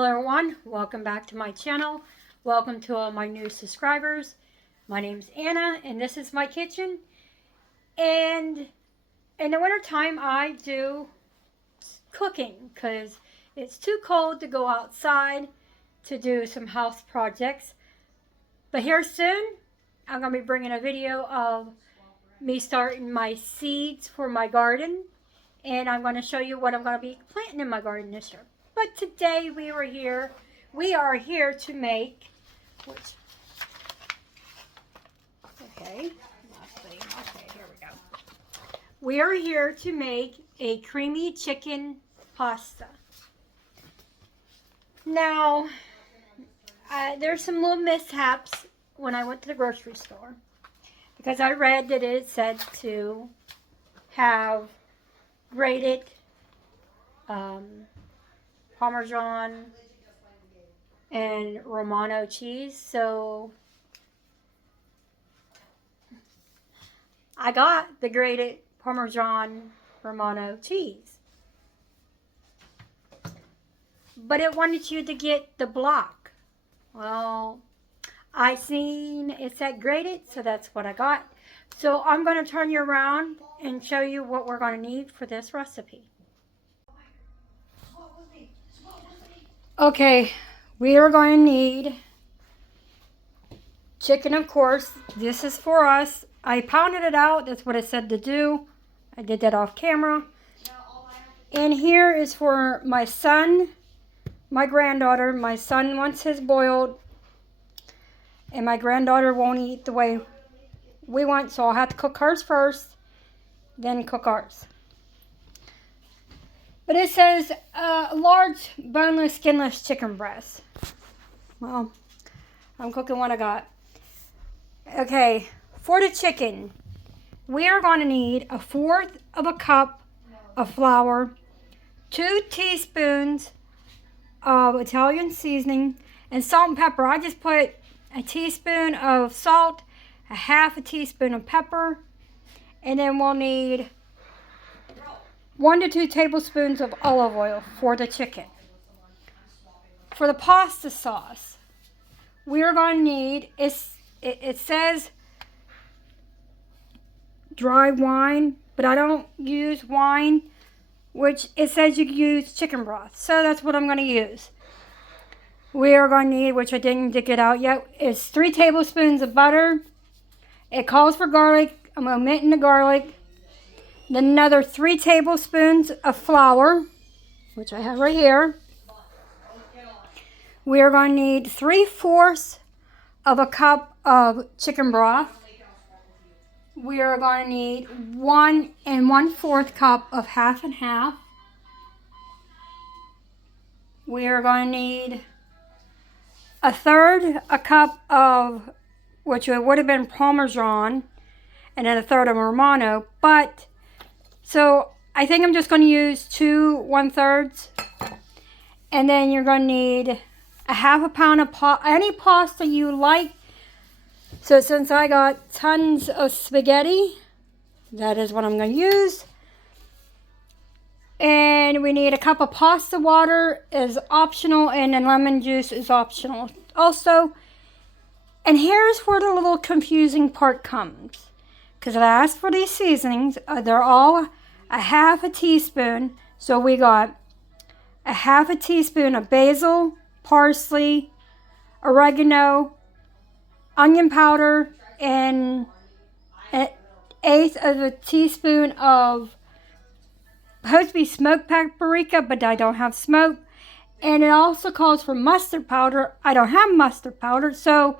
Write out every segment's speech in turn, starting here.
Hello everyone, welcome back to my channel. Welcome to all my new subscribers. My name's Anna and this is my kitchen. And in the winter time I do cooking because it's too cold to go outside to do some house projects. But here soon I'm going to be bringing a video of me starting my seeds for my garden. And I'm going to show you what I'm going to be planting in my garden this year. But today we are here to make, okay, here we go. We are here to make a creamy chicken pasta. Now, there's some little mishaps when I went to the grocery store. Because I read that it said to have grated Parmesan and Romano cheese. So I got the grated Parmesan Romano cheese. But it wanted you to get the block. Well, I seen it said grated, so that's what I got. So I'm going to turn you around and show you what we're going to need for this recipe. Okay, we are going to need chicken, of course. This is for us. I pounded it out. That's what it said to do. I did that off camera. And here is for my son, my granddaughter. My son wants his boiled, and my granddaughter won't eat the way we want, so I'll have to cook hers first, then cook ours. But it says large boneless, skinless chicken breast. Well, I'm cooking what I got. Okay, for the chicken, we are going to need 1/4 of a cup of flour, 2 teaspoons of Italian seasoning, and salt and pepper. I just put a teaspoon of salt, a 1/2 teaspoon of pepper, and then we'll need 1 to 2 tablespoons of olive oil for the chicken. For the pasta sauce, we are going to need, it says dry wine, but I don't use wine, which it says you can use chicken broth. So that's what I'm going to use. We are going to need, which I didn't dig it out yet, is 3 tablespoons of butter. It calls for garlic. I'm omitting the garlic. Then another 3 tablespoons of flour, which I have right here. We are going to need 3/4 of a cup of chicken broth. We are going to need 1 1/4 cup of 1/2 and 1/2. We are going to need 1/3 a cup of, which would have been Parmesan, and then 1/3 of Romano. But, so I think I'm just going to use 2 1/3. And then you're going to need 1/2 pound of any pasta you like. So since I got tons of spaghetti, that is what I'm going to use. And we need a cup of pasta water is optional, and then lemon juice is optional also. And here's where the little confusing part comes. Because I asked for these seasonings. They're all 1/2 teaspoon. So we got 1/2 teaspoon of basil, parsley, oregano, onion powder, and 1/8 of a teaspoon of, supposed to be smoked paprika, but I don't have smoke. And it also calls for mustard powder. I don't have mustard powder, so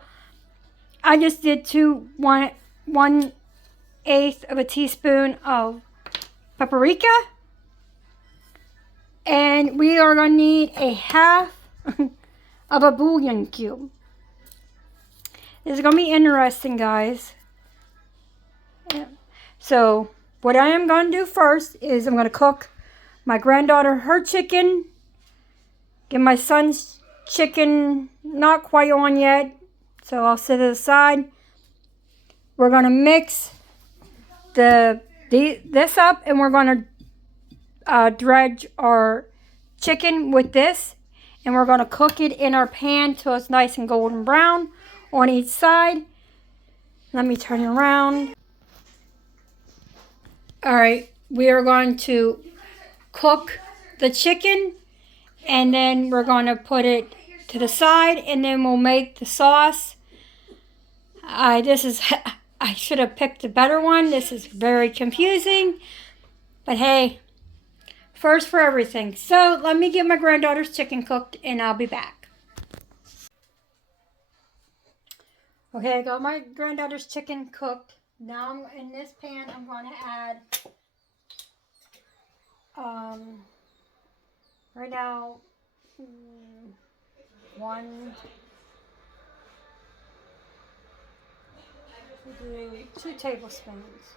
I just did 1/8 of a teaspoon of paprika. And we are going to need 1/2 of a bouillon cube. This is going to be interesting, guys. So what I am going to do first is I'm going to cook my granddaughter her chicken. Get my son's chicken not quite on yet, so I'll set it aside. We're going to mix this up, and we're going to dredge our chicken with this. and we're going to cook it in our pan till it's nice and golden brown on each side. Let me turn it around. All right, we are going to cook the chicken, and then we're going to put it to the side, and then we'll make the sauce. I should have picked a better one. This is very confusing, but hey, first for everything. So let me get my granddaughter's chicken cooked, and I'll be back. Okay, I got my granddaughter's chicken cooked. Now in this pan, I'm going to add, right now, 2 tablespoons.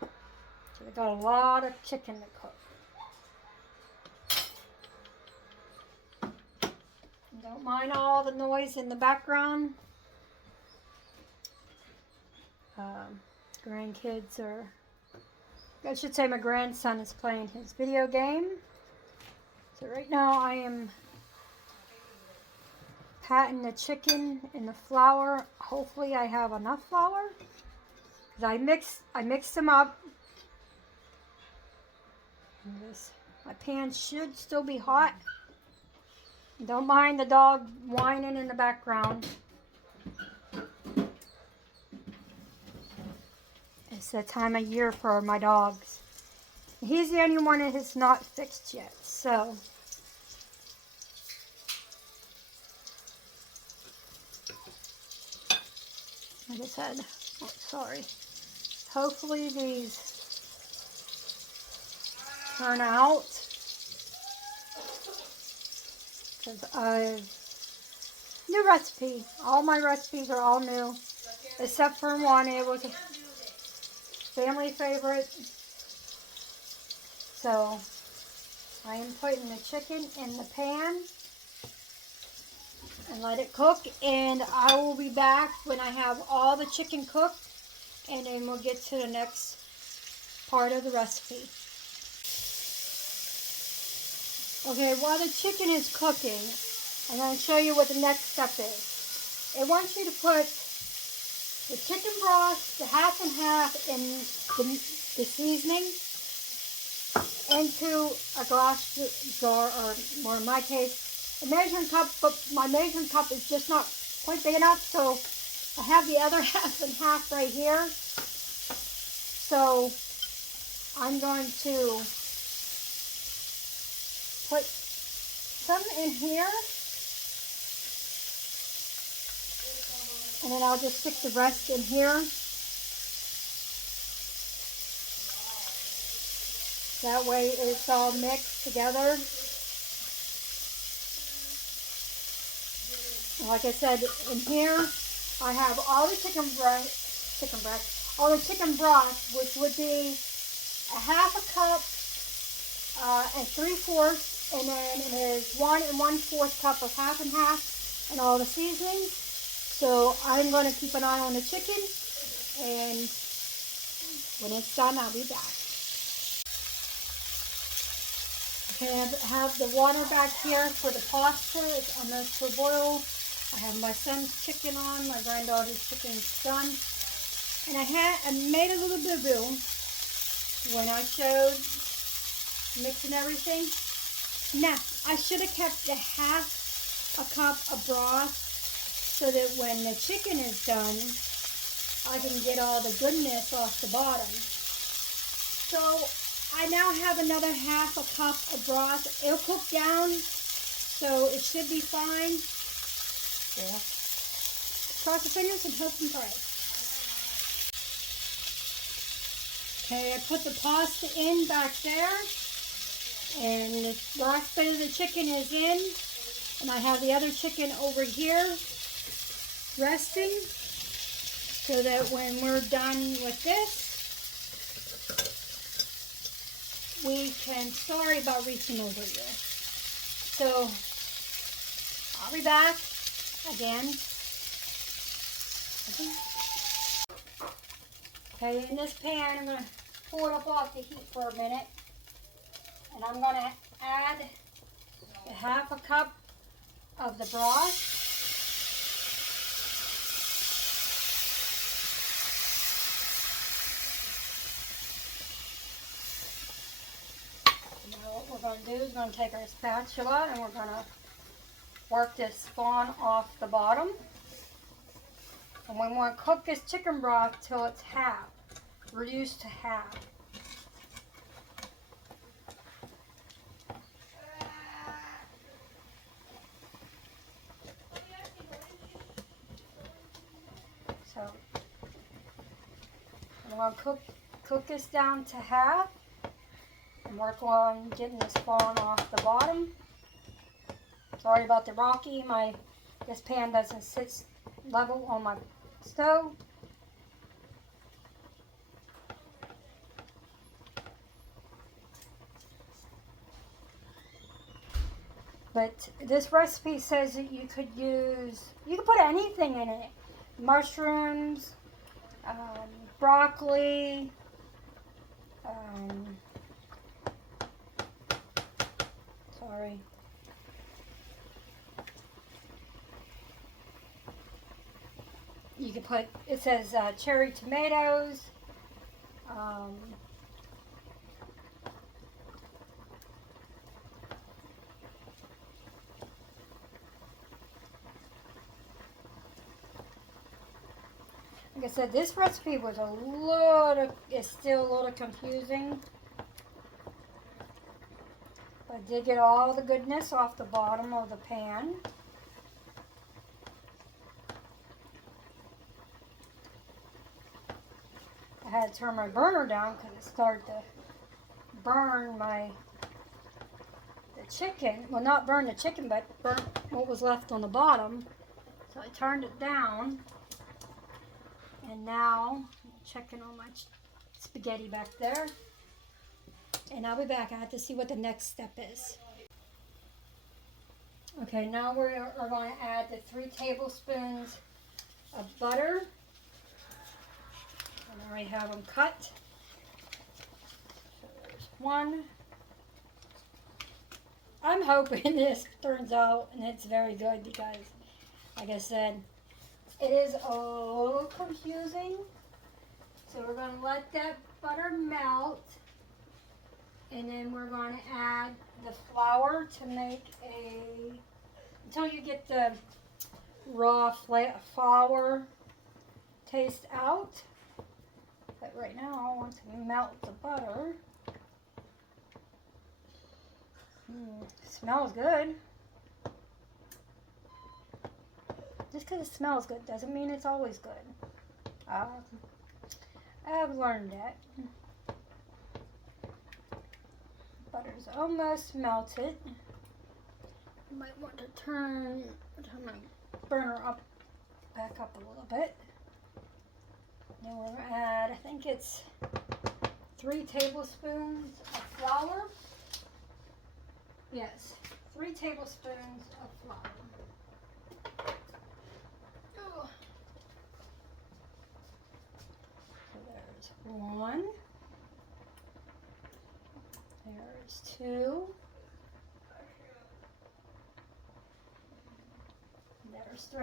So we got a lot of chicken to cook. Don't mind all the noise in the background. Grandkids are, I should say my grandson is playing his video game. So right now I am patting the chicken in the flour. Hopefully I have enough flour, because I mixed them up. My pan should still be hot. Don't mind the dog whining in the background. It's that time of year for my dogs. He's the only one that is not fixed yet, so. Like I said, sorry. Hopefully these turn out. Because new recipe. All my recipes are all new, except for one. It was a family favorite. So I am putting the chicken in the pan and let it cook, and I will be back when I have all the chicken cooked, and then we'll get to the next part of the recipe. Okay, while the chicken is cooking, I'm going to show you what the next step is. It wants you to put the chicken broth, the half and half, and the seasoning into a glass jar, or more in my case, a measuring cup, but my measuring cup is just not quite big enough, so I have the other half and half right here. So I'm going to put some in here, and then I'll just stick the rest in here. That way it's all mixed together. Like I said, in here I have all the chicken broth, which would be a half a cup and 3/4, and then it is 1 1/4 cup of half and half, and all the seasonings. So I'm going to keep an eye on the chicken, and when it's done, I'll be back. Okay, I have the water back here for the pasta. It's almost to boil. I have my son's chicken on, my granddaughter's chicken's done. And I made a little boo-boo when I showed mixing everything. Now, I should have kept the half a cup of broth so that when the chicken is done, I can get all the goodness off the bottom. So I now have another half a cup of broth. It'll cook down, so it should be fine. Yeah. Cross your fingers and hope and pray. Okay, I put the pasta in back there, and the last bit of the chicken is in, and I have the other chicken over here resting, so that when we're done with this, we can, sorry about reaching over here. So I'll be back again. Okay, in this pan, I'm going to pull it up off the heat for a minute. And I'm going to add a half a cup of the broth. Now what we're going to do is going to take our spatula and we're going to work this spawn off the bottom. And we want to cook this chicken broth till it's half, reduced to half. So I'm going to cook this down to half and work on getting the spawn off the bottom. Sorry about the rocky. This pan doesn't sit level on my stove. But this recipe says that you could put anything in it. Mushrooms, broccoli, sorry. You could put, it says cherry tomatoes, like I said, this recipe was it's still a little confusing. But I did get all the goodness off the bottom of the pan. I had to turn my burner down because it started to burn the chicken. Well, not burn the chicken, but burn what was left on the bottom. So I turned it down. And now, I'm checking on my spaghetti back there. And I'll be back. I have to see what the next step is. Okay, now we are going to add the 3 tablespoons of butter. And I already have them cut. So there's 1. I'm hoping this turns out and it's very good because, like I said, it is a little confusing. So we're going to let that butter melt. And then we're going to add the flour to make until you get the raw flour taste out. But right now I want to melt the butter. Smells good. Just because it smells good doesn't mean it's always good. I've learned that. Butter's almost melted. You might want to turn my burner back up a little bit. Then we're going to add, I think it's 3 tablespoons of flour. Yes, 3 tablespoons of flour. Ooh. So there's 1. There's 2. There's 3.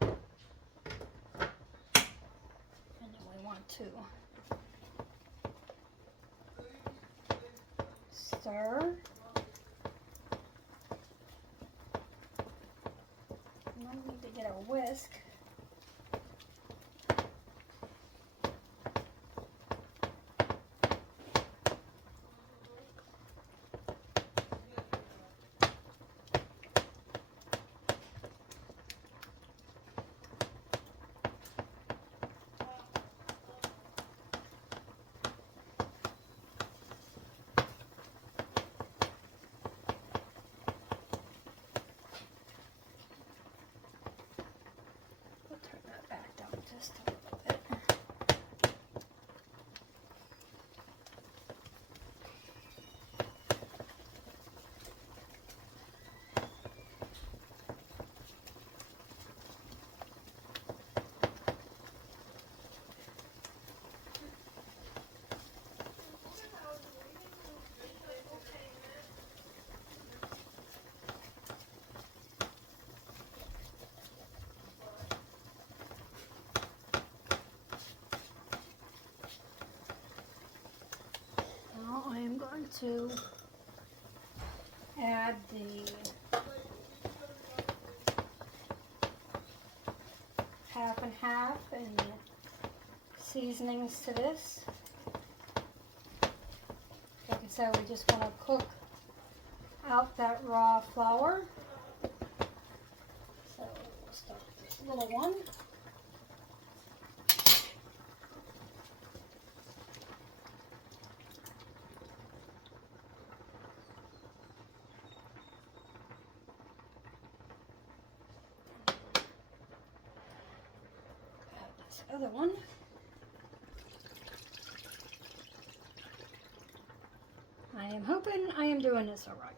And then we want to stir. I need to get a whisk. Just a little bit. going to add the half and half and seasonings to this. Like I said, we just want to cook out that raw flour. So we'll start with this little one. This other one. I am hoping I am doing this all right.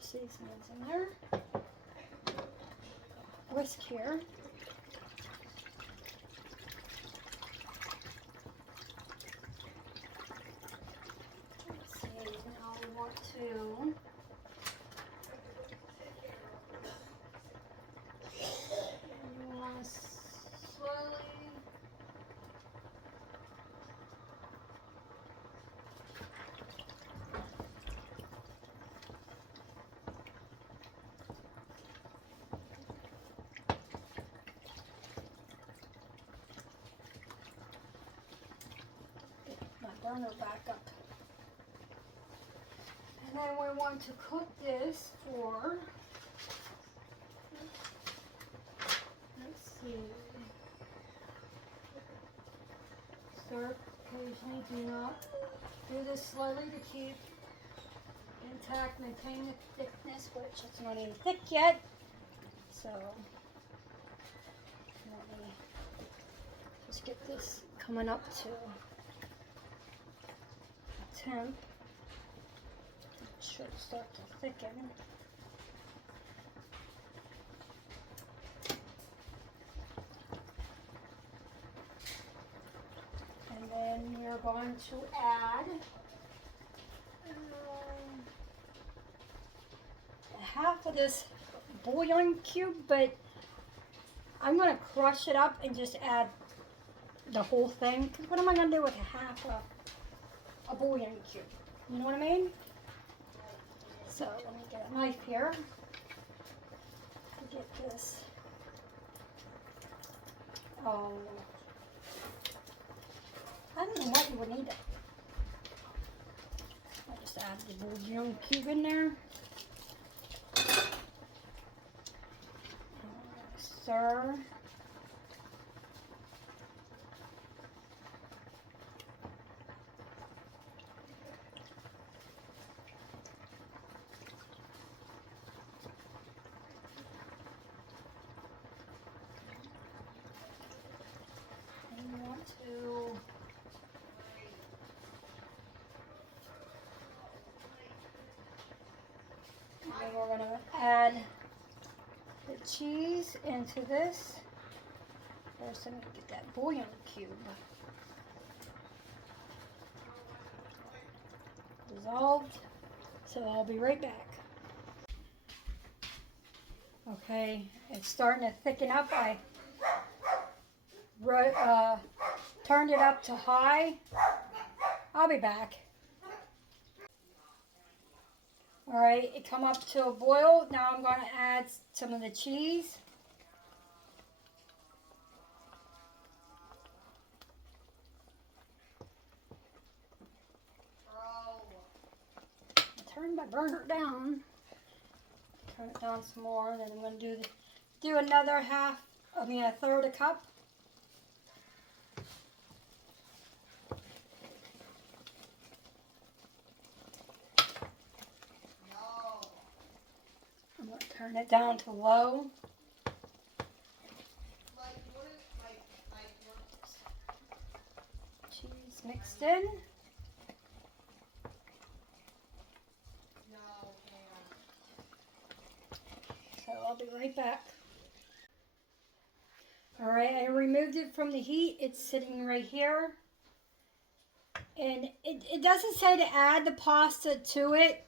Seasonings in there. Whisk here. Let's see, now we want to slowly burner back up. And then we want to cook this for, let's see, stir occasionally. Do not do this slowly to keep intact, maintain the thickness, which it's not even thick yet. So let me just get this coming up to temp. It should start to thicken. And then you're going to add half of this bouillon cube, but I'm going to crush it up and just add the whole thing. 'Cause what am I going to do with half of a bouillon cube? You know what I mean? So let me get a knife here to get this. Oh, I don't know what you would need it. I'll just add the bouillon cube in there. Stir. And then we're going to add the cheese into this. First, I'm going to get that bouillon cube dissolved. So I'll be right back. Okay, it's starting to thicken up. I turned it up to high. I'll be back. All right, it come up to a boil. Now I'm going to add some of the cheese. Turn my burner down. Turn it down some more. Then I'm going to do another a third a cup. I'm going to turn it down to low. Cheese mixed in. So I'll be right back. All right, I removed it from the heat. It's sitting right here. And it doesn't say to add the pasta to it,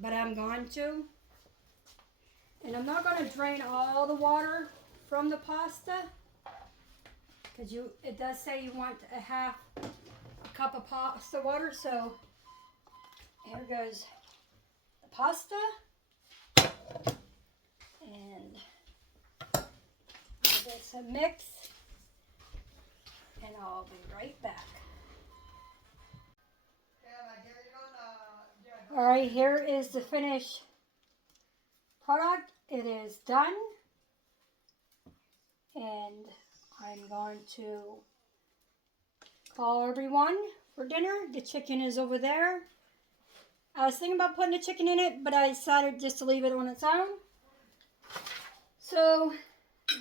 but I'm going to. And I'm not going to drain all the water from the pasta. because it does say you want a half a cup of pasta water. So here goes the pasta, and give this a mix, and I'll be right back. All right, here is the finished product. It is done, and I'm going to call everyone for dinner. The chicken is over there. I was thinking about putting the chicken in it, but I decided just to leave it on its own. So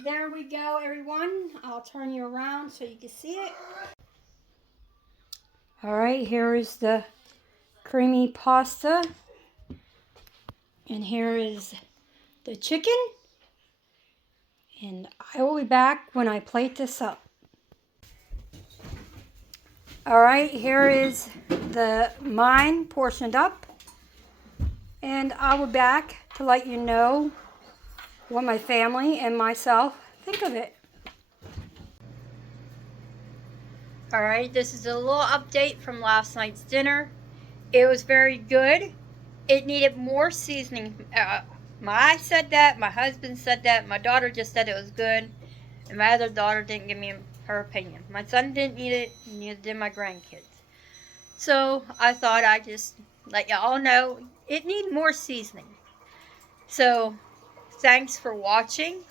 there we go, everyone. I'll turn you around so you can see it. All right, here is the creamy pasta, and here is the chicken, and I will be back when I plate this up. All right, here is mine portioned up, and I'll be back to let you know what my family and myself think of it. All right, this is a little update from last night's dinner. It was very good. It needed more seasoning. I said that, my husband said that, my daughter just said it was good, and my other daughter didn't give me her opinion. My son didn't eat it, neither did my grandkids. So I thought I'd just let y'all know it needs more seasoning. So thanks for watching.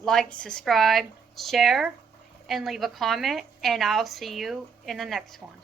Like, subscribe, share, and leave a comment, and I'll see you in the next one.